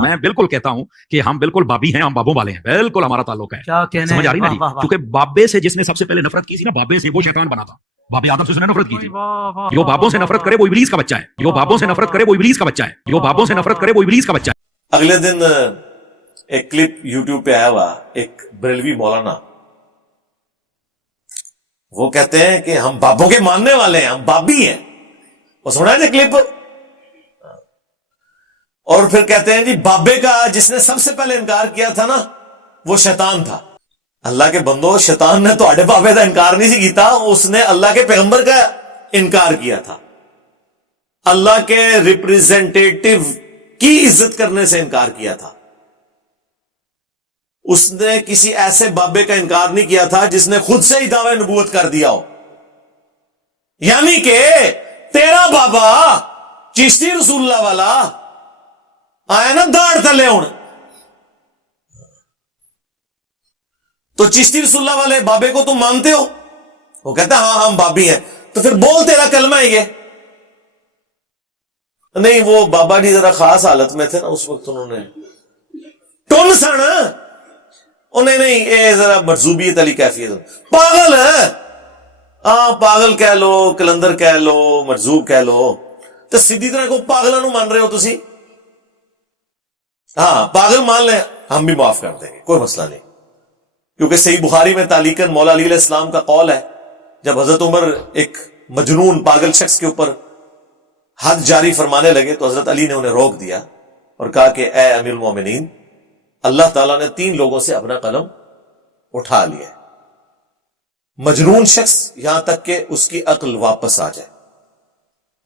میں بالکل کہتا ہوں کہ ہم بالکل بابی ہیں، ہم بابوں والے ہیں، بالکل ہمارا تعلق ہے. سمجھ آ رہی نا جی؟ کیونکہ بابے سے جس نے سب سے پہلے نفرت کی تھی نا، بابے سے، وہ شیطان بنا تھا. بابے آدم سے اس نے نفرت کی تھی. جو بابوں سے نفرت کرے وہ ابلیس کا بچہ ہے. جو بابوں سے نفرت کرے وہ ابلیس کا بچہ ہے. جو بابوں سے نفرت کرے وہ ابلیس کا بچہ ہے. اگلے دن ایک کلپ یوٹیوب پہ آیا ہوا، ایک بریلوی مولانا، وہ کہتے ہیں کہ ہم بابوں کے ماننے والے ہیں، ہم بابی ہیں. وہ سنا ہے نا کلپ؟ اور پھر کہتے ہیں جی بابے کا جس نے سب سے پہلے انکار کیا تھا نا، وہ شیطان تھا. اللہ کے بندو، شیطان نے تو آڈے بابے کا انکار نہیں سی کیتا، اس نے اللہ کے پیغمبر کا انکار کیا تھا، اللہ کے ریپریزنٹیٹو کی عزت کرنے سے انکار کیا تھا. اس نے کسی ایسے بابے کا انکار نہیں کیا تھا جس نے خود سے ہی دعوی نبوت کر دیا ہو. یعنی کہ تیرا بابا چشتی رسول اللہ والا آیا نا داڑ تلے ہوں، تو چشتی رسول اللہ والے بابے کو تم مانتے ہو؟ وہ کہتا ہاں ہم بابی ہیں. تو پھر بول تیرا کلمہ ہے یہ. نہیں، وہ بابا جی ذرا خاص حالت میں تھے نا اس وقت، انہوں نے ٹون سن انہیں نہیں، یہ ذرا مرزوبیت علی کیفیت، پاگل ہے. ہاں پاگل کہہ لو، کلندر کہہ لو، مرزوب کہہ لو، تو سیدھی طرح کو پاگلوں نو مان رہے ہو تسی. ہاں پاگل مان لیں، ہم بھی معاف کر دیں گے، کوئی مسئلہ نہیں. کیونکہ صحیح بخاری میں تعلیقاً مولا علی علیہ السلام کا قول ہے، جب حضرت عمر ایک مجنون پاگل شخص کے اوپر حد جاری فرمانے لگے تو حضرت علی نے انہیں روک دیا اور کہا کہ اے امیر المومنین، اللہ تعالیٰ نے 3 لوگوں سے اپنا قلم اٹھا لیا ہے. مجنون شخص یہاں تک کہ اس کی عقل واپس آ جائے،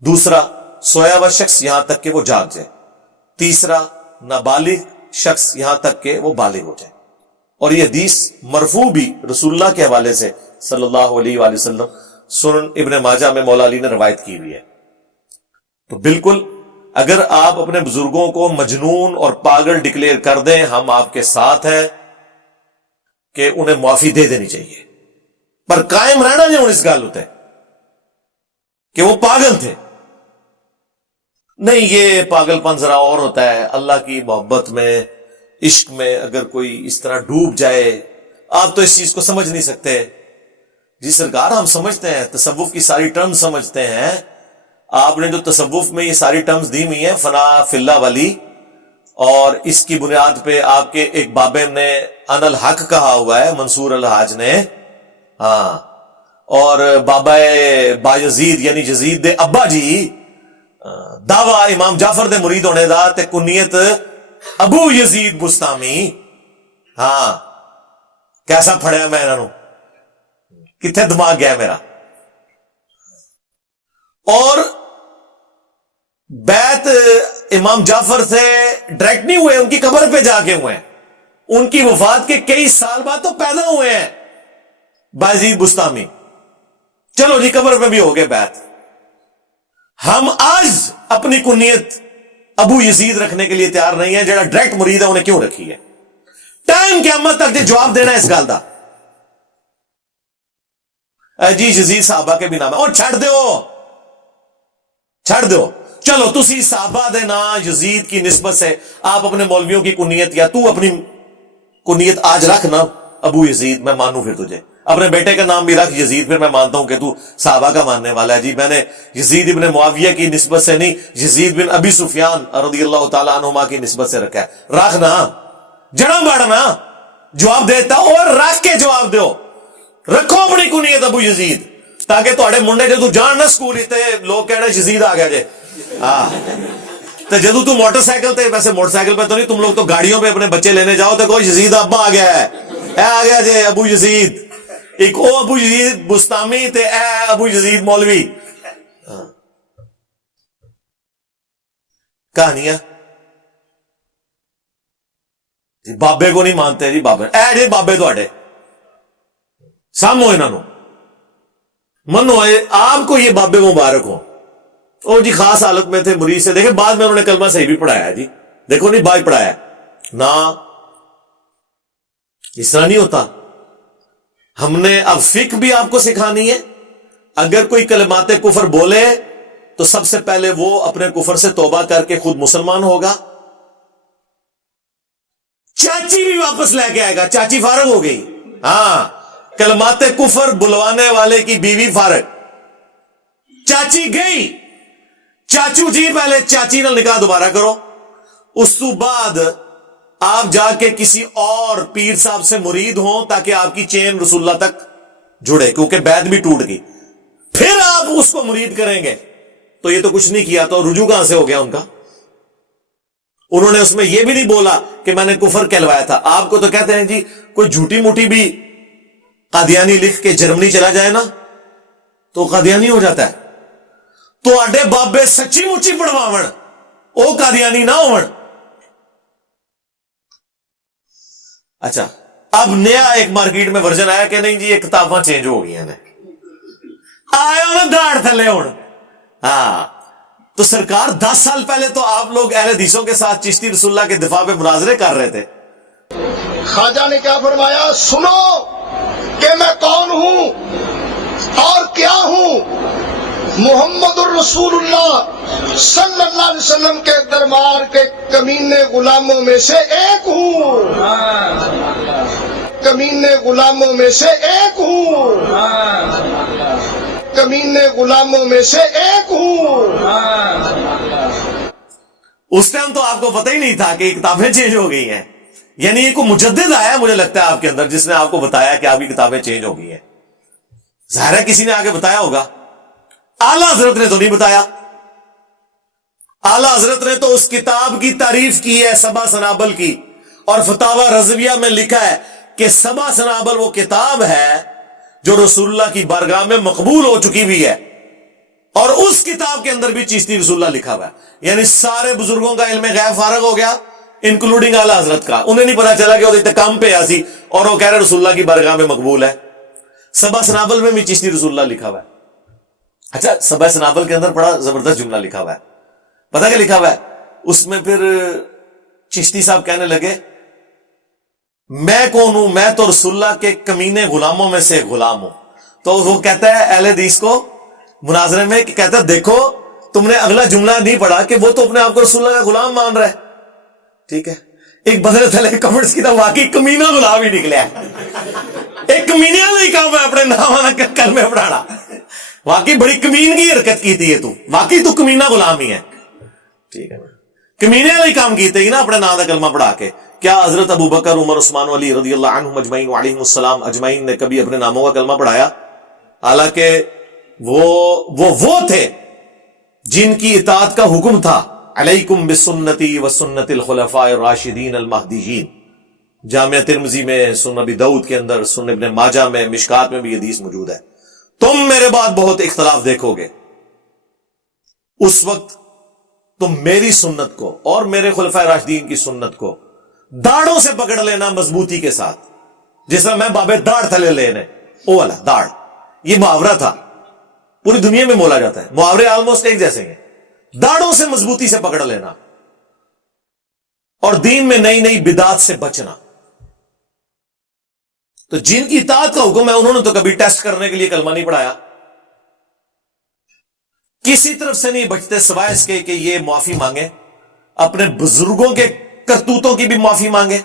دوسرا سویا ہوا شخص یہاں تک کہ وہ جاگ جائے، تیسرا نابالغ شخص یہاں تک کہ وہ بالغ ہو جائے. اور یہ حدیث مرفوع بھی رسول اللہ کے حوالے سے صلی اللہ علیہ وآلہ وسلم سنن ابن ماجہ میں مولا علی نے روایت کی ہوئی ہے. تو بالکل اگر آپ اپنے بزرگوں کو مجنون اور پاگل ڈکلیئر کر دیں، ہم آپ کے ساتھ ہیں کہ انہیں معافی دے دینی چاہیے، پر قائم رہنا نہیں ہوں اس گل ہوتے کہ وہ پاگل تھے. نہیں، یہ پاگل پن ذرا اور ہوتا ہے. اللہ کی محبت میں، عشق میں اگر کوئی اس طرح ڈوب جائے، آپ تو اس چیز کو سمجھ نہیں سکتے. جی سرکار، ہم سمجھتے ہیں، تصوف کی ساری ٹرم سمجھتے ہیں. آپ نے جو تصوف میں یہ ساری ٹرمز دی ہوئی ہیں، فنا فی اللہ والی، اور اس کی بنیاد پہ آپ کے ایک بابے نے ان الحق کہا ہوا ہے، منصور الحاج نے. ہاں، اور بابا بایزید یعنی یزید دے ابا جی دعوی امام جعفر دے مرید ہونے دا تے کنیت ابو یزید بستامی. ہاں، کیسا پھڑیا میں انہوں، کتنے دماغ گیا میرا. اور بیعت امام جعفر سے ڈائریکٹ نہیں ہوئے، ان کی قبر پہ جا کے ہوئے ہیں. ان کی وفات کے کئی سال بعد تو پیدا ہوئے ہیں بایزید بستامی. چلو جی، قبر پہ بھی ہو گئے بیعت. ہم آج اپنی کنیت ابو یزید رکھنے کے لیے تیار نہیں ہے. جڑا ڈائریکٹ مرید ہے انہیں کیوں رکھی ہے؟ ٹائم قیامت تک جی جواب دینا ہے اس گل دا. جی یزید صحابہ کے بھی نام ہے، اور چھڑ دو. چلو تسی صحابہ دے نا یزید کی نسبت سے آپ اپنے مولویوں کی کنیت، یا تو اپنی کنیت آج رکھ نا ابو یزید، میں مانوں پھر تجھے. اپنے بیٹے کا نام بھی رکھ یزید، پھر میں مانتا ہوں کہ تو صحابہ کا ماننے والا ہے. جی میں نے یزید ابن معاویہ کی نسبت سے نہیں، یزید بن ابی سفیان رضی اللہ تعالیٰ عنہما کی نسبت سے رکھا ہے. رکھنا، جڑا بڑھنا، جواب دیتا اور رکھ کے جواب دیو. رکھو اپنی کنیت ابو یزید، تاکہ تھوڑے منڈے جدو جان نہ سکول تے لوگ کہنا یزید آ گیا جے. ہاں، تو جدو تو موٹر سائیکل تے، ویسے موٹر سائیکل پہ تو نہیں، تم لوگ تو گاڑیوں پہ اپنے بچے لینے جاؤ تو کوئی یزید ابا آ گیا ہے، اے آ گیا جے ابو یزید. ایک او ابو یزید بستامی تے اے ابو یزید مولوی. کہانیاں جی بابے کو نہیں مانتے. جی بابے اے جی بابے تھوڑے سامو انہوں منو، آپ کو یہ بابے مبارک ہو. او جی خاص حالت میں تھے، مرید سے دیکھیں، بعد میں انہوں نے کلمہ صحیح بھی پڑھایا. جی دیکھو نہیں، بعد پڑھایا نا، اس طرح نہیں ہوتا. ہم نے اب فقہ بھی آپ کو سکھانی ہے. اگر کوئی کلمات کفر بولے تو سب سے پہلے وہ اپنے کفر سے توبہ کر کے خود مسلمان ہوگا، چاچی بھی واپس لے کے آئے گا. چاچی فارغ ہو گئی. ہاں, کلمات کفر بلوانے والے کی بیوی فارغ. چاچی گئی, چاچو جی پہلے چاچی نال نکاح دوبارہ کرو, اس تو بعد آپ جا کے کسی اور پیر صاحب سے مرید ہوں تاکہ آپ کی چین رسول اللہ تک جڑے, کیونکہ بیعت بھی ٹوٹ گئی. پھر آپ اس کو مرید کریں گے. تو یہ تو کچھ نہیں کیا, تو رجوع کہاں سے ہو گیا ان کا؟ انہوں نے اس میں یہ بھی نہیں بولا کہ میں نے کفر کہلوایا تھا. آپ کو تو کہتے ہیں جی کوئی جھوٹی موٹی بھی قادیانی لکھ کے جرمنی چلا جائے نا تو قادیانی ہو جاتا ہے. تو اڈے بابے سچی مچی پڑھواون او قادیانی نہ ہون. اچھا, اب نیا ایک مارکیٹ میں ورژن آیا کہ نہیں جی یہ کتاباں چینج ہو گئی ہیں, آیا نا داڑھ تھلے ہون. ہاں, تو سرکار 10 سال پہلے تو آپ لوگ اہل حدیثوں کے ساتھ چشتی رسول اللہ کے دفاع پہ مناظرے کر رہے تھے. خواجہ نے کیا فرمایا؟ سنو کہ میں کون ہوں اور کیا ہوں. محمد الرسول اللہ صلی اللہ علیہ وسلم کے دربار کے کمینے غلاموں میں سے ایک ہوں. کمینے غلاموں میں سے ایک ہوں. کمینے غلاموں میں سے ایک ہوں. اس ٹائم تو آپ کو پتہ ہی نہیں تھا کہ کتابیں چینج ہو گئی ہیں. یعنی یہ کوئی مجدد آیا مجھے لگتا ہے آپ کے اندر, جس نے آپ کو بتایا کہ آپ کی کتابیں چینج ہو گئی ہیں. ظاہر ہے کسی نے آگے بتایا ہوگا. اعلیٰ حضرت نے تو نہیں بتایا. اعلیٰ حضرت نے تو اس کتاب کی تعریف کی ہے سبا سنابل کی, اور فتاوی رضویہ میں لکھا ہے کہ سبا سنابل وہ کتاب ہے جو رسول اللہ کی بارگاہ میں مقبول ہو چکی بھی ہے, اور اس کتاب کے اندر بھی چشتی رسول اللہ لکھا ہوا ہے. یعنی سارے بزرگوں کا علم غیب فارغ ہو گیا انکلوڈنگ اعلیٰ حضرت کا. انہیں نہیں پتا چلا کہ وہ اتقام پہ آسی اور وہ کہہ رہے رسول اللہ کی بارگاہ میں مقبول ہے. سبا سنابل میں بھی چشتی رسول اللہ لکھا ہوا ہے. اچھا, سبا سنابل کے اندر بڑا زبردست جملہ لکھا ہوا ہے. پتا کیا لکھا ہوا ہے اس میں؟ پھر چشتی صاحب کہنے لگے میں کون ہوں؟ میں تو رسول اللہ کے کمینے غلاموں میں سے ایک غلام ہوں. تو وہ کہتا ہے اہل حدیث کو مناظرے میں کہ کہتا ہے دیکھو تم نے اگلا جملہ نہیں پڑھا کہ وہ تو اپنے آپ کو رسول اللہ کا غلام مان رہا ہے. ٹھیک ہے, ایک بدلے تھلے کمنٹس کی تو واقعی کمینہ غلام ہی نکلیا ہے. ایک کمینہ نہیں کہا میں اپنے نام کل میں پڑھانا. واقعی بڑی کمین کی حرکت کی تھی یہ, تو واقعی تو کمینہ غلام ہی ہے. ٹھیک ہے, کمینے والی کام کیتے ہی نا اپنے نام کا کلمہ پڑھا کے. کیا حضرت ابو بکر عمر عثمان علی رضی اللہ عنہم اجمعین وعلیہم السلام اجمعین نے کبھی اپنے ناموں کا کلمہ پڑھایا؟ حالانکہ وہ تھے جن کی اطاعت کا حکم تھا علیکم بسنتی وسنت الخلفاء الراشدین المہدیین. جامعہ ترمذی میں, سنن ابی داؤد کے اندر, سنن ابن ماجہ میں, مشکات میں بھی حدیث موجود ہے. تم میرے بعد بہت اختلاف دیکھو گے, اس وقت تم میری سنت کو اور میرے خلفائے راشدین کی سنت کو داڑھوں سے پکڑ لینا مضبوطی کے ساتھ, جس طرح میں بابے داڑھ تھلے لینے او والا داڑھ. یہ محاورہ تھا, پوری دنیا میں بولا جاتا ہے. محاورے آلموسٹ ایک جیسے ہیں. داڑھوں سے مضبوطی سے پکڑ لینا اور دین میں نئی نئی بدعات سے بچنا. تو جن کی اطاعت کا حکم ہے انہوں نے تو کبھی ٹیسٹ کرنے کے لیے کلمہ نہیں پڑھایا. کسی طرف سے نہیں بچتے سوائے اس کے کہ یہ معافی مانگے, اپنے بزرگوں کے کرتوتوں کی بھی معافی مانگے,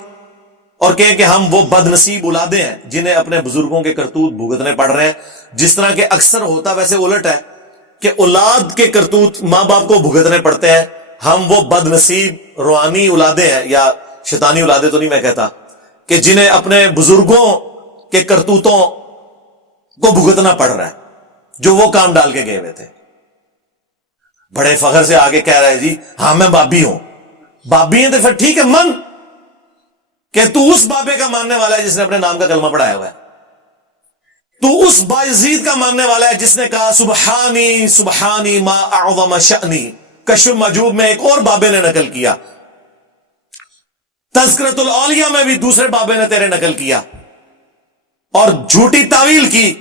اور کہیں کہ ہم وہ بد نصیب اولادیں ہیں جنہیں اپنے بزرگوں کے کرتوت بھگتنے پڑ رہے ہیں. جس طرح کہ اکثر ہوتا ویسے الٹ ہے کہ اولاد کے کرتوت ماں باپ کو بھگتنے پڑتے ہیں. ہم وہ بد نصیب روحانی اولادیں ہیں, یا شیطانی اولادیں تو نہیں میں کہتا, کہ جنہیں اپنے بزرگوں کے کرتوتوں کو بھگتنا پڑ رہا ہے جو وہ کام ڈال کے گئے ہوئے تھے. بڑے فخر سے آگے کہہ رہا ہے جی ہاں میں بابی ہوں. بابی ہیں تو پھر ٹھیک ہے, من کہ تو اس بابے کا ماننے والا ہے جس نے اپنے نام کا کلمہ پڑھایا ہوا ہے. تو اس بایزید کا ماننے والا ہے جس نے کہا سبحانی سبحانی ما اعظم شأنی. کشف المحجوب میں ایک اور بابے نے نقل کیا, تذکرۃ الاولیاء میں بھی دوسرے بابے نے تیرے نقل کیا, اور جھوٹی تعویل کی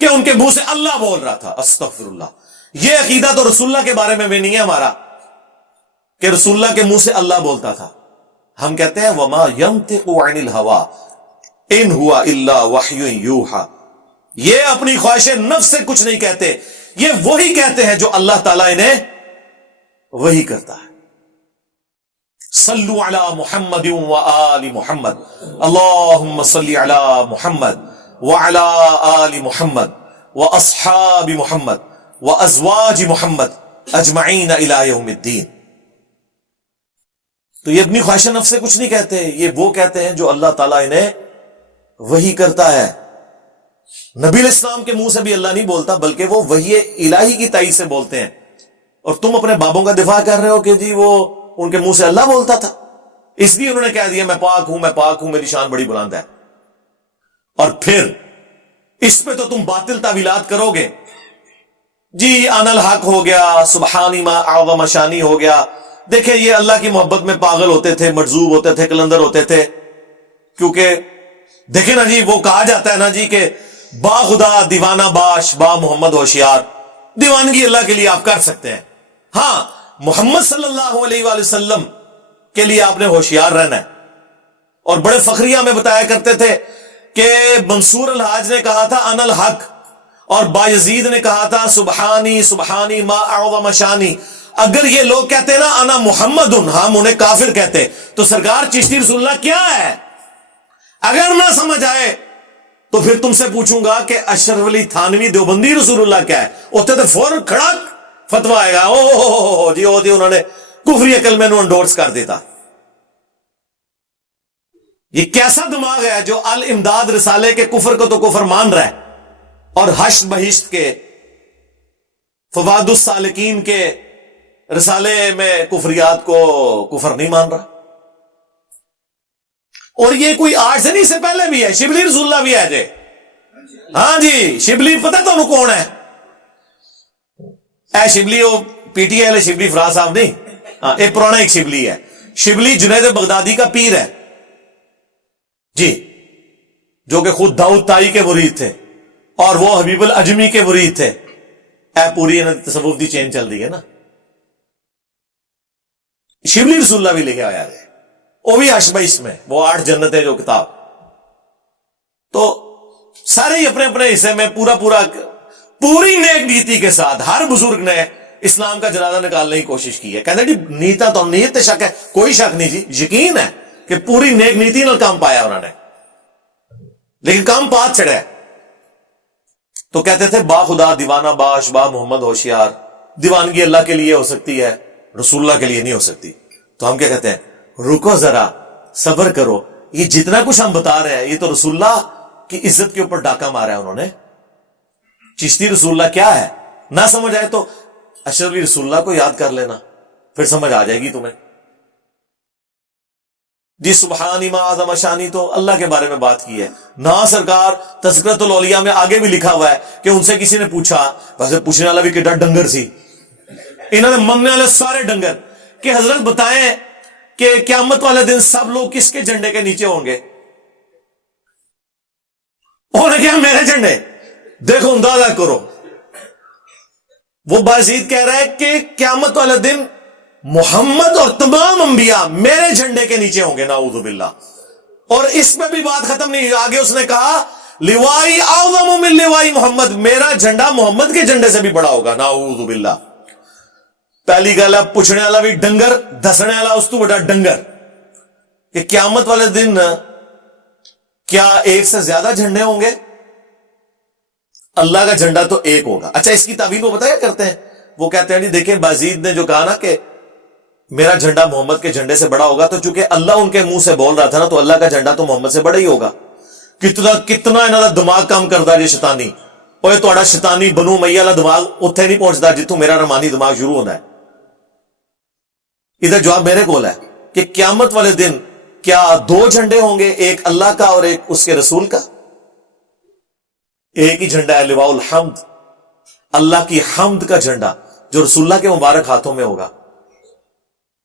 کہ ان کے منہ سے اللہ بول رہا تھا. استغفر اللہ. یہ عقیدہ تو رسول اللہ کے بارے میں بھی نہیں ہے ہمارا کہ رسول اللہ کے منہ سے اللہ بولتا تھا. ہم کہتے ہیں وما ينطق عن الهوى ان هو الا وحی یوحى. یہ اپنی خواہش نفس سے کچھ نہیں کہتے, یہ وہی کہتے ہیں جو اللہ تعالیٰ انہیں وہی کرتا ہے. صلو علی محمد و آل محمد، اللہم صلی علی محمد وعلی آل محمد واصحاب محمد وازواج محمد اجمعین الی یوم الدین۔ تو یہ اپنی خواہش نفس سے کچھ نہیں کہتے، یہ وہ کہتے ہیں جو اللہ تعالیٰ انہیں وحی کرتا ہے۔ نبی علیہ السلام کے منہ سے بھی اللہ نہیں بولتا، بلکہ وہ وحی الہی کی تائید سے بولتے ہیں، اور تم اپنے بابوں کا دفاع کر رہے ہو کہ جی وہ ان کے منہ سے اللہ بولتا تھا، اس لیے انہوں نے کہہ دیا میں پاک ہوں، میں پاک ہوں، میری شان بڑی بلند ہے۔ اور پھر اس پہ تو تم باطل تعویلات کرو گے، جی انا الحق ہو گیا، سبحانی ما اعظم شانی ہو گیا۔ دیکھیں یہ اللہ کی محبت میں پاگل ہوتے تھے، مجذوب ہوتے تھے، کلندر ہوتے تھے، کیونکہ دیکھیں نا جی وہ کہا جاتا ہے نا جی کہ با خدا دیوانہ باش با محمد ہوشیار، دیوانگی اللہ کے لیے آپ کر سکتے ہیں، ہاں محمد صلی اللہ علیہ وآلہ وسلم کے لیے آپ نے ہوشیار رہنا ہے۔ اور بڑے فخریہ میں بتایا کرتے تھے کہ منصور الحاج نے کہا تھا انا الحق، اور بایزید نے کہا تھا سبحانی سبحانی ما اعظم شانی۔ اگر یہ لوگ کہتے نا انا محمد، ہم انہیں کافر کہتے، تو سرکار چشتی رسول اللہ کیا ہے؟ اگر نہ سمجھ آئے تو پھر تم سے پوچھوں گا کہ اشرف علی تھانوی دیوبندی رسول اللہ کیا ہے؟ اتنے تو فوراً کھڑک فتویٰ آئے گا، او جی انہوں نے کفری کلمے نو انڈورس کر دیتا۔ یہ کیسا دماغ ہے جو الامداد رسالے کے کفر کو تو کفر مان رہا ہے، اور حشر بہشت کے فواد السالکین کے رسالے میں کفریات کو کفر نہیں مان رہا۔ اور یہ کوئی آج سے نہیں، سے پہلے بھی ہے، شبلی رسول اللہ بھی ہے جی، ہاں جی شبلی پتہ تو انہوں کون ہے؟ اے شبلی وہ پی ٹی آئی والے شبلی فراز صاحب نہیں، ہاں ایک پرانا ایک شبلی ہے، شبلی جنید بغدادی کا پیر ہے جی، جو کہ خود داؤد تائی کے مرید تھے اور وہ حبیب العجمی کے مرید تھے۔ اے پوری تصوف دی چین چل رہی ہے نا، شبلی رسول اللہ بھی لے کے آیا ہے، وہ بھی حشبیش میں، وہ 8 جنتیں جو کتاب۔ تو سارے ہی اپنے اپنے حصے میں پوری نیک نیتی کے ساتھ ہر بزرگ نے اسلام کا جنازہ نکالنے کی کوشش کی ہے۔ کہتے ہیں جی نیتا تو نیت شک ہے، کوئی شک نہیں جی، یقین ہے کہ پوری نیک نیتی نال کام پایا انہوں نے، لیکن کام پات چڑھا ہے۔ تو کہتے تھے با خدا دیوانہ باش با محمد ہوشیار، دیوانگی اللہ کے لیے ہو سکتی ہے، رسول اللہ کے لیے نہیں ہو سکتی۔ تو ہم کیا کہتے ہیں، رکو ذرا صبر کرو، یہ جتنا کچھ ہم بتا رہے ہیں یہ تو رسول اللہ کی عزت کے اوپر ڈاکہ مارا ہے انہوں نے۔ چشتی رسول اللہ کیا ہے نہ سمجھ آئے تو اشرف علی رسول اللہ کو یاد کر لینا، پھر سمجھ آ جائے گی تمہیں۔ جی سبحانی ما اعظم شانی تو اللہ کے بارے میں بات کی ہے نا، سرکار تذکرۃ الاولیاء میں آگے بھی لکھا ہوا ہے کہ ان سے کسی نے پوچھا، ویسے پوچھنے والا بھی کتنا ڈنگر سی، انہوں نے منگنے والے سارے ڈنگر، کہ حضرت بتائیں کہ قیامت والے دن سب لوگ کس کے جھنڈے کے نیچے ہوں گے؟ انہوں نے کہا میرے جھنڈے۔ دیکھو اندازہ کرو، وہ بازید کہہ رہا ہے کہ قیامت والے دن محمد اور تمام انبیاء میرے جھنڈے کے نیچے ہوں گے، نعوذ باللہ۔ اور اس میں بھی بات ختم نہیں، آگے اس نے کہا لوائی اعظم من لوائی محمد، میرا جھنڈا محمد کے جھنڈے سے بھی بڑا ہوگا، نعوذ باللہ۔ پہلی گل ہے پوچھنے والا بھی ڈنگر، دسنے والا اس تو بڑا ڈنگر، کہ قیامت والے دن کیا ایک سے زیادہ جھنڈے ہوں گے؟ اللہ کا جھنڈا تو ایک ہوگا۔ اچھا اس کی تعبیر وہ بتایا کرتے ہیں، وہ کہتے ہیں جی دیکھیں بازید نے جو کہا نا کہ میرا جھنڈا محمد کے جھنڈے سے بڑا ہوگا، تو چونکہ اللہ ان کے منہ سے بول رہا تھا نا، تو اللہ کا جھنڈا تو محمد سے بڑا ہی ہوگا۔ کتنا انہوں دا دماغ کام کرتا ہے شیطانی، اور یہ تھوڑا شیطانی بنو امیہ والا دماغ اتنے نہیں پہنچتا جتوں میرا رحمانی دماغ شروع ہونا ہے۔ ادھر جواب میرے کول ہے کہ قیامت والے دن کیا 2 جھنڈے ہوں گے، ایک اللہ کا اور ایک اس کے رسول کا؟ ایک ہی جھنڈا ہے، لواء الحمد، اللہ کی حمد کا جھنڈا، جو رسول اللہ کے مبارک ہاتھوں میں ہوگا۔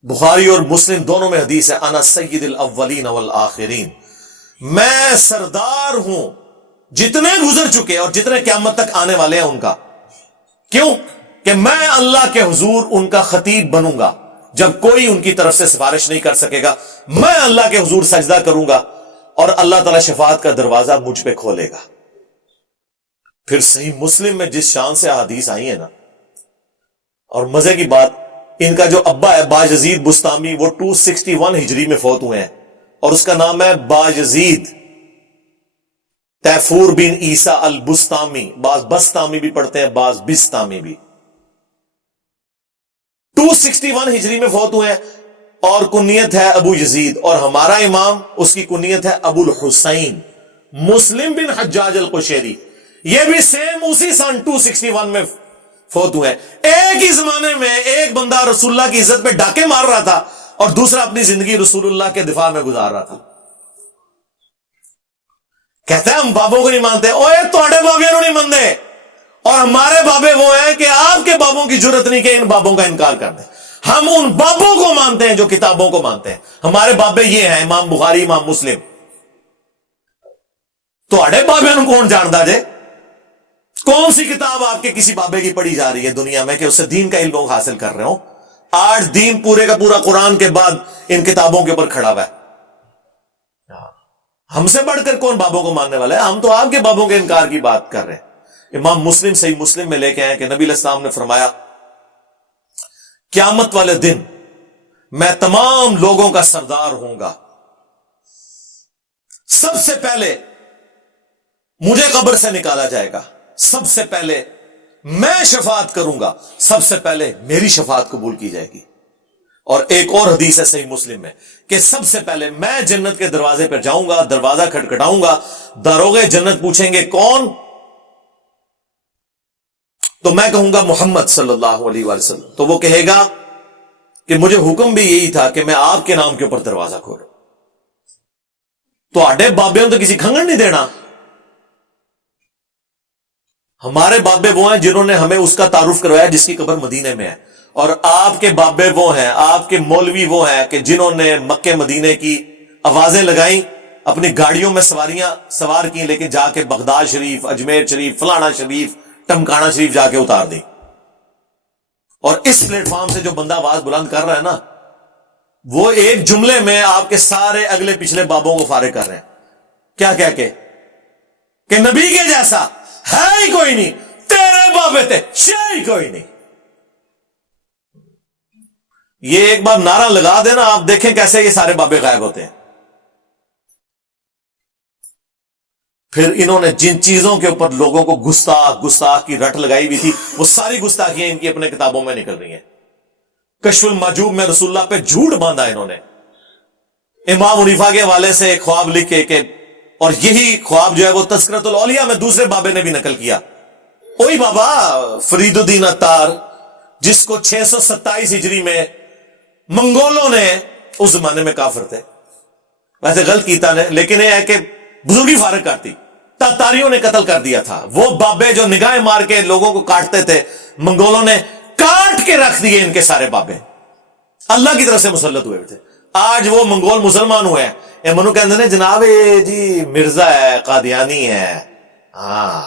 بخاری اور مسلم دونوں میں حدیث ہے، انا سید الاولین والآخرین، میں سردار ہوں جتنے گزر چکے اور جتنے قیامت تک آنے والے ہیں ان کا۔ کیوں؟ کہ میں اللہ کے حضور ان کا خطیب بنوں گا، جب کوئی ان کی طرف سے سفارش نہیں کر سکے گا، میں اللہ کے حضور سجدہ کروں گا اور اللہ تعالی شفاعت کا دروازہ مجھ پہ کھولے گا۔ پھر صحیح مسلم میں جس شان سے احادیث آئی ہیں نا، اور مزے کی بات ان کا جو ابا ہے باجزید بستامی وہ 261 ہجری میں فوت ہوئے ہیں اور اس کا نام ہے باجزید تیفور بن عیسیٰ البستامی. بعض بستامی بھی پڑھتے ہیں, بعض بستامی بھی. 261 ہجری میں فوت ہوئے ہیں اور کنیت ہے ابو یزید, اور ہمارا امام اس کی کنیت ہے ابو الحسین مسلم بن حجاج القشیری. یہ بھی سیم اسی سن 261 میں فوت ہوئے ہیں. ایک ہی زمانے میں ایک بندہ رسول اللہ کی عزت پہ ڈاکے مار رہا تھا اور دوسرا اپنی زندگی رسول اللہ کے دفاع میں گزار رہا تھا. کہتے ہیں ہم بابوں کو نہیں مانتے. اوے توڑے بابیاں نہیں مانتے, اور ہمارے بابے وہ ہیں کہ آپ کے بابوں کی جرت نہیں کہ ان بابوں کا انکار کر دیں. ہم ان بابوں کو مانتے ہیں جو کتابوں کو مانتے ہیں. ہمارے بابے یہ ہیں امام بخاری, امام مسلم. توڑے بابے نو کون جاندا جے؟ کون سی کتاب آپ کے کسی بابے کی پڑھی جا رہی ہے دنیا میں کہ اس سے دین کا علم لوگ حاصل کر رہے ہوں؟ آج دین پورے کا پورا قرآن کے بعد ان کتابوں کے اوپر کھڑا ہوا ہے. ہم سے بڑھ کر کون بابوں کو ماننے والا ہے؟ ہم تو آپ کے بابوں کے انکار کی بات کر رہے ہیں. امام مسلم صحیح مسلم میں لے کے آئے کہ نبی علیہ السلام نے فرمایا قیامت والے دن میں تمام لوگوں کا سردار ہوں گا, سب سے پہلے مجھے قبر سے نکالا جائے گا, سب سے پہلے میں شفاعت کروں گا, سب سے پہلے میری شفاعت قبول کی جائے گی. اور ایک اور حدیث ہے صحیح مسلم میں کہ سب سے پہلے میں جنت کے دروازے پر جاؤں گا, دروازہ کھٹکھٹاؤں گا, داروغے جنت پوچھیں گے کون؟ تو میں کہوں گا محمد صلی اللہ علیہ وآلہ وسلم. تو وہ کہے گا کہ مجھے حکم بھی یہی تھا کہ میں آپ کے نام کے اوپر دروازہ کھولوں. تو آڈے بابے تو کسی کھنگن نہیں دینا. ہمارے بابے وہ ہیں جنہوں نے ہمیں اس کا تعارف کروایا جس کی قبر مدینے میں ہے, اور آپ کے بابے وہ ہیں, آپ کے مولوی وہ ہیں کہ جنہوں نے مکے مدینے کی آوازیں لگائیں, اپنی گاڑیوں میں سواریاں سوار کی, لیکن جا کے بغداد شریف, اجمیر شریف, فلانا شریف, ٹمکانا شریف جا کے اتار دی. اور اس پلیٹ فارم سے جو بندہ آواز بلند کر رہا ہے نا, وہ ایک جملے میں آپ کے سارے اگلے پچھلے بابوں کو فارغ کر رہے ہیں. کیا کہہ کے کہ نبی کے جیسا ہے ہی کوئی نہیں, تیرے بابے تھے شے ہی کوئی نہیں. یہ ایک بار نعرہ لگا دینا, آپ دیکھیں کیسے یہ سارے بابے غائب ہوتے ہیں. پھر انہوں نے جن چیزوں کے اوپر لوگوں کو گستاخ کی رٹ لگائی ہوئی تھی, وہ ساری گستاخیاں ان کی اپنے کتابوں میں نکل رہی ہیں. کشف المحجوب میں رسول اللہ پہ جھوٹ باندھا انہوں نے. امام حنیفہ کے حوالے سے ایک خواب لکھے کہ, اور یہی خواب جو ہے وہ تذکرۃ الاولیاء میں دوسرے بابے نے بھی نقل کیا. وہی بابا فرید الدین عطار جس کو 627 ہجری میں منگولوں نے, اس زمانے میں کافر تھے, ویسے غلط کیتا نے, لیکن یہ ہے کہ بزرگی فارغ کرتی, تاتاریوں نے قتل کر دیا تھا. وہ بابے جو نگاہیں مار کے لوگوں کو کاٹتے تھے, منگولوں نے کاٹ کے رکھ دیے ان کے سارے بابے, اللہ کی طرف سے مسلط ہوئے تھے. آج وہ منگول مسلمان ہوئے ہیں, اے منو کہندے نے جناب جی مرزا ہے, قادیانی ہے, ہاں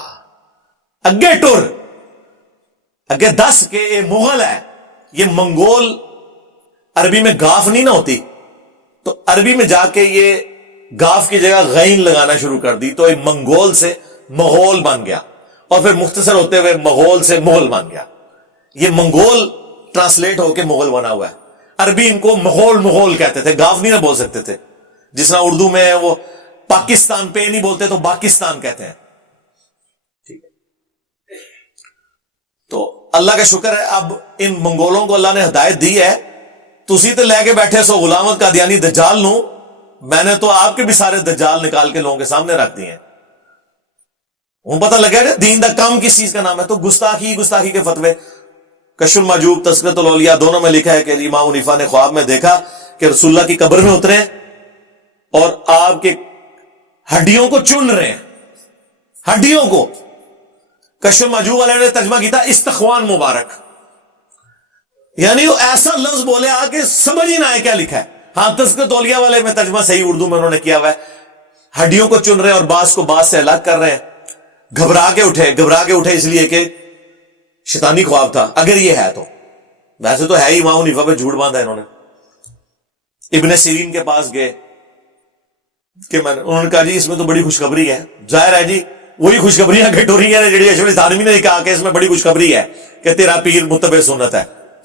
اگے ٹر اگے دس کہ یہ مغل ہے. یہ منگول عربی میں گاف نہیں نہ ہوتی, تو عربی میں جا کے یہ گاف کی جگہ غین لگانا شروع کر دی, تو یہ منگول سے مغول بن گیا, اور پھر مختصر ہوتے ہوئے مغول سے مغل بن گیا. یہ منگول ٹرانسلیٹ ہو کے مغل بنا ہوا ہے. عربی ان کو مغول کہتے تھے, گاف نہیں نہ بول سکتے تھے. جس طرح اردو میں وہ پاکستان پہ نہیں بولتے تو پاکستان کہتے ہیں. ٹھیک ہے, تو اللہ کا شکر ہے اب ان منگولوں کو اللہ نے ہدایت دی ہے. تسی تو لے کے بیٹھے سو غلامت قادیانی دجال نو, میں نے تو آپ کے بھی سارے دجال نکال کے لوگوں کے سامنے رکھ دیے ہیں. وہ پتہ لگا دین دا کام کس چیز کا نام ہے. تو گستاخی کے فتوے, کشف المحجوب, تذکرۃ الاولیاء, دونوں میں لکھا ہے کہ امام حنیفہ نے خواب میں دیکھا کہ رسول اللہ کی قبر میں اترے اور آپ کے ہڈیوں کو چن رہے ہیں, ہڈیوں کو. کشف المحجوب والے نے ترجمہ کیا استخوان مبارک, یعنی وہ ایسا لفظ بولے آ کہ سمجھ ہی نہ آئے کیا لکھا ہے. ہاں تذکرۃ الاولیاء والے میں ترجمہ صحیح اردو میں انہوں نے کیا ہوا ہے, ہڈیوں کو چن رہے ہیں اور بعض کو بعض سے الگ کر رہے ہیں. گھبرا کے اٹھے اس لیے کہ شیطانی خواب تھا, اگر یہ ہے تو. ویسے تو ہے ہی, امام حنیفہ پہ جھوٹ باندھا انہوں نے. ابن سیرین کے پاس گئے کہ انہوں نے کہا جی اس میں تو بڑی خوشخبری ہے. ظاہر ہے جی وہی خوشخبریاں گھٹ ہو رہی ہیں جڑی اشرف تھانوی نے کہا کہ اس میں بڑی خوشخبری ہے کہ تیرا پیر متبع سنت ہے.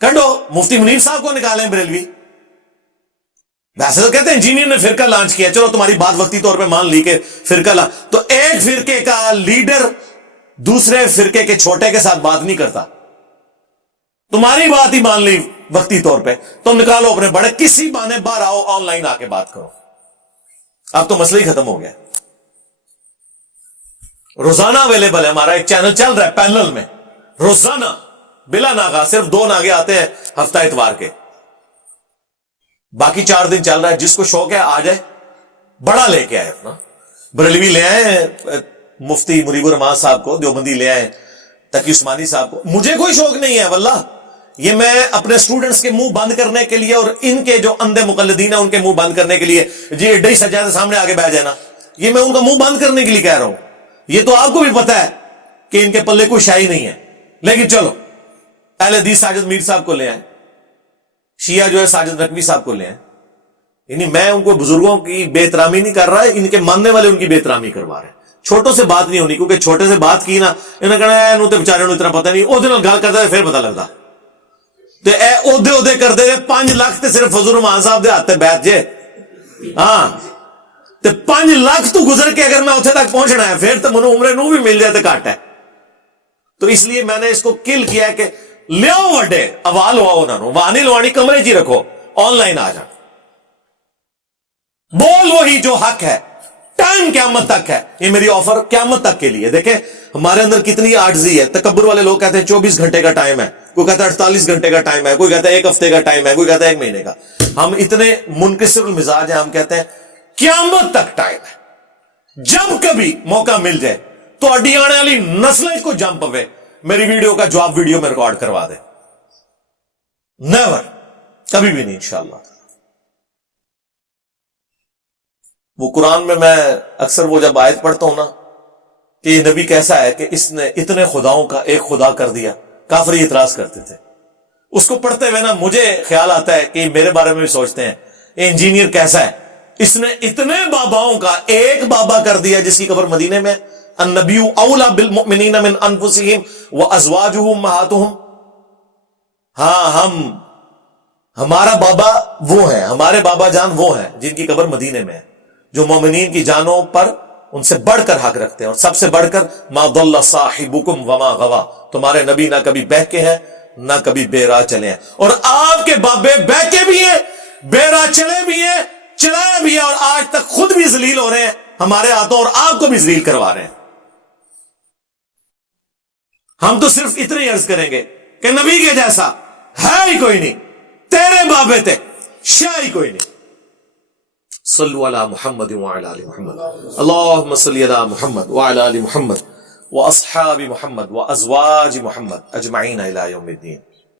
کڈو مفتی منیر صاحب کو نکالیں بریلوی. ویسے تو کہتے ہیں انجینئر نے فرقہ لانچ کیا, چلو تمہاری بات وقتی طور پہ مان لی کہ فرقہ تو ایک فرقے کا لیڈر دوسرے فرقے کے چھوٹے کے ساتھ بات نہیں کرتا. تمہاری بات ہی مان لی وقتی طور پہ, تم نکالو اپنے بڑے, کسی بہانے باہر آؤ, آن لائن آ کے بات کرو. اب تو مسئلہ ہی ختم ہو گیا. روزانہ اویلیبل ہے, ہمارا ایک چینل چل رہا ہے پینل میں, روزانہ بلا ناغا, صرف 2 ناغے آتے ہیں ہفتہ اتوار کے, باقی 4 دن چل رہا ہے. جس کو شوق ہے آ جائے, بڑا لے کے آئے اپنا. بریلوی لے آئے مفتی منیب الرحمان صاحب کو, دیوبندی لے آئے تقی عثمانی صاحب کو. مجھے کوئی شوق نہیں ہے واللہ, یہ میں اپنے سٹوڈنٹس کے منہ بند کرنے کے لیے اور ان کے جو اندھے مقلدین ہیں ان کے منہ بند کرنے کے لیے, جی ایڈے سجادہ سامنے آگے بیٹھ جانا, یہ میں ان کا منہ بند کرنے کے لیے کہہ رہا ہوں. یہ تو آپ کو بھی پتا ہے کہ ان کے پلے کوئی شاہی نہیں ہے, لیکن چلو اہل حدیث ساجد میر صاحب کو لے آئے, شیعہ جو ہے ساجد نقوی صاحب کو لے آئے. یعنی میں ان کو بزرگوں کی بے احترامی نہیں کر رہا ہے, ان کے ماننے والے ان کی بے احترامی کروا رہے ہیں. چھوٹوں سے بات نہیں ہونی, کیونکہ چھوٹے سے بات کی نا, انہوں نے کہنا انہوں تے بیچارے اتنا پتہ نہیں, وہ گل کرتا ہے پھر پتہ لگتا. تے اے اودے اودے کرتے رہے, 5 لاکھ تے صرف فضل الرحمان صاحب دے ہاتھ تے بیٹھ جے. ہاں تے 5 لاکھ تو گزر کے اگر میں اتنے تک پہنچنا ہے پھر تو منو عمرے نو بھی مل جائے تو گھٹ ہے. تو اس لیے میں نے اس کو کل کیا کہ لیاؤ وڈے اوا لواؤ, انہوں نے وہاں نہیں لوانی, کمرے چ ہی رکھو, آن لائن آ جان, بول وہی جو حق ہے. ٹائم قیامت تک ہے, یہ میری آفر قیامت تک کے لیے. دیکھیں ہمارے اندر کتنی عاجزی ہے. تکبر والے لوگ کہتے ہیں 24 گھنٹے کا ٹائم ہے, کوئی کہتا ہے 48 گھنٹے کا ٹائم ہے, کوئی کہتا ہے 1 ہفتے کا ٹائم ہے, کوئی کہتا ہے 1 مہینے کا. ہم اتنے منکسر المزاج ہیں, ہم کہتے ہیں قیامت تک ٹائم ہے. جب کبھی موقع مل جائے تو اڈی آنے والی نسلیں کو جم پوے, میری ویڈیو کا جواب ویڈیو میں ریکارڈ کروا دے. نیور, کبھی بھی نہیں انشاءاللہ. وہ قرآن میں اکثر وہ جب آیت پڑھتا ہوں نا کہ یہ نبی کیسا ہے کہ اس نے اتنے خداؤں کا ایک خدا کر دیا, کافر یہ اعتراض کرتے تھے. اس کو پڑھتے ہوئے نا مجھے خیال آتا ہے کہ میرے بارے میں بھی سوچتے ہیں, یہ انجینئر کیسا ہے, اس نے اتنے باباؤں کا ایک بابا کر دیا جس کی قبر مدینے میں. النبی اولا بالمؤمنین من انفسہم وازواجہ امہاتہم. ہاں ہمارا بابا وہ ہے, ہمارے بابا جان وہ ہیں جن کی قبر مدینے میں ہے, جو مومنین کی جانوں پر ان سے بڑھ کر حق رکھتے ہیں, اور سب سے بڑھ کر ما ضل صاحبکم وما غوا, تمہارے نبی نہ کبھی بہکے ہیں نہ کبھی بے راہ چلے ہیں. اور آپ کے بابے بہکے بھی ہیں, بے راہ چلے بھی ہیں, چلایا بھی ہے, اور آج تک خود بھی ذلیل ہو رہے ہیں ہمارے ہاتھوں, اور آپ کو بھی ذلیل کروا رہے ہیں. ہم تو صرف اتنے ہی عرض کریں گے کہ نبی کے جیسا ہے ہی کوئی نہیں, تیرے بابے تھے شاہ ہی کوئی نہیں. صلوا علی محمد وعلی آل محمد, اللہم صلی علی محمد وعلی آل محمد واصحاب محمد وازواج محمد اجمعین الی یوم الدین.